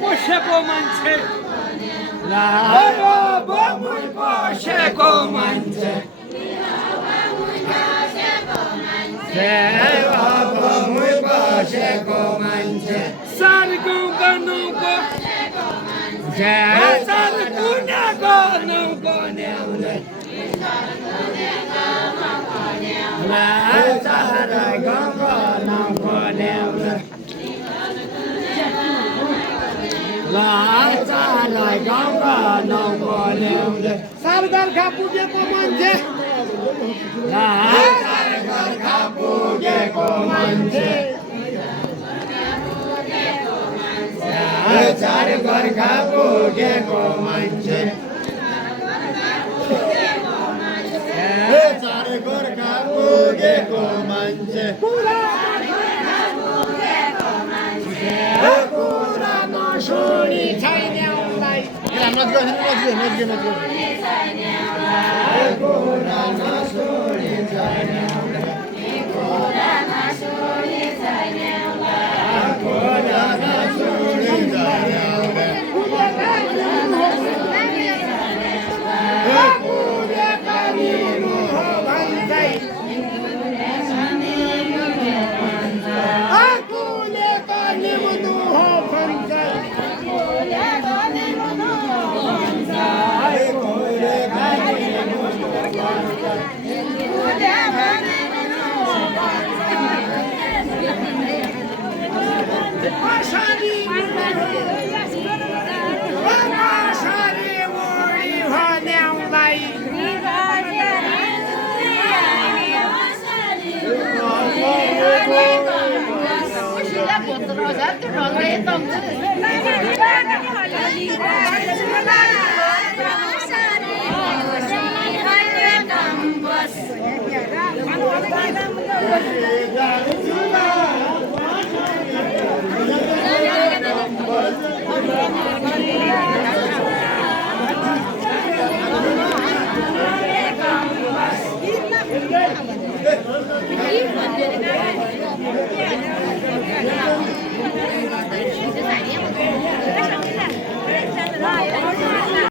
पोसेको मान्छे पोसेको मान्छे पोसेको मान्छे सारको गर्नुको सार कुना गर्नुको न्याउले सार गर्नुको न्याउले लाचालाई गाउँका नबोल्याउँदै सरकारका पुगेको मान्छे सरकारका पुगेको मान्छे चार घरका पुगेको मान्छे चार घरका पुगेको मान्छे छोडी छैन उसलाई नच गर्नु Bye.